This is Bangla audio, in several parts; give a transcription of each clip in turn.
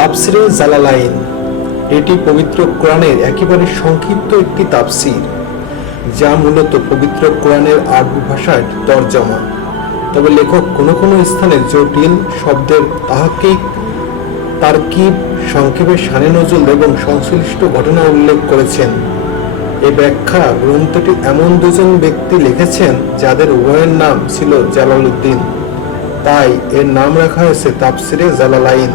তাফসিরে জালালাইন। এটি পবিত্র কোরআনের একেবারে সংক্ষিপ্ত একটি তাফসির, যা মূলত পবিত্র কোরআনের আরবি ভাষায় তর্জমা। তবে লেখক কোনো কোনো স্থানে জটিল শব্দের তাহাকিক, তারকিব, সংক্ষেপে সানে নজরুল এবং সংশ্লিষ্ট ঘটনা উল্লেখ করেছেন। এ ব্যাখ্যা গ্রন্থটি এমন দুজন ব্যক্তি লিখেছেন যাদের উভয়ের নাম ছিল জালালউদ্দিন। তাই এর নাম রাখা হয়েছে তাফসিরে জালালাইন।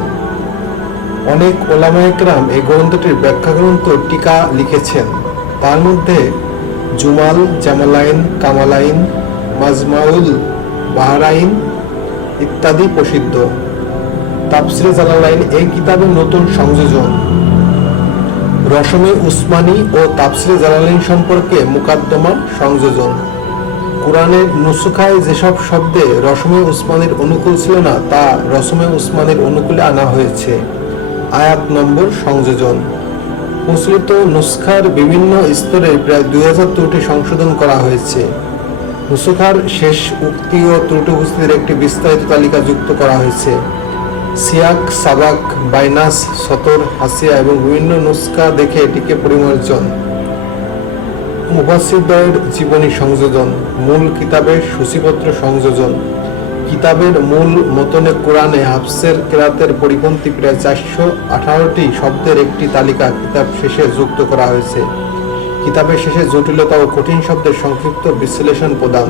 অনেক ওলামায়করাম এই গ্রন্থটির ব্যাখ্যা গ্রন্থ টিকা লিখেছেন। তার মধ্যে জুমাল, জামালাইন, কামালাইন, মাজমাউল, বাহারাইন ইত্যাদি প্রসিদ্ধ। তাফসিরে জালালাইন এই কিতাবের নতুন সংযোজন। রসমে উসমানী ও তাফসিরে জালালাইন সম্পর্কে মুকাদ্দমা সংযোজন। কোরআনের নুসুখায় যেসব শব্দে রসমে উসমানের অনুকূল ছিল না, তা রসমে উসমানের অনুকূলে আনা হয়েছে। আয়াত নম্বর সংযোজন। প্রচলিত নুসখার বিভিন্ন স্তরে প্রায় দুই হাজার ত্রুটি সংশোধন করা হয়েছে। নুসুখার শেষ উক্তি ও ত্রুটি উপস্থিতির একটি বিস্তারিত তালিকা যুক্ত করা হয়েছে। সিয়াক, সাবাক, বাইনাস, সতর, হাসিয়া এবং বিভিন্ন নুস্কা দেখে এটিকে পরিমার্জন। মুফাসিরদ্বয়ের জীবনী সংযোজন, মূল কিতাবের সূচিপত্র সংযোজন। কিতাবের মূল মতনে কোরআনে হাফসের কেরাতের পরিপন্থী প্রায় চারশো আঠারোটি শব্দের একটি তালিকা কিতাব শেষে যুক্ত করা হয়েছে। কিতাবের শেষে জটিলতা ও কঠিন শব্দের সংক্ষিপ্ত বিশ্লেষণ প্রদান।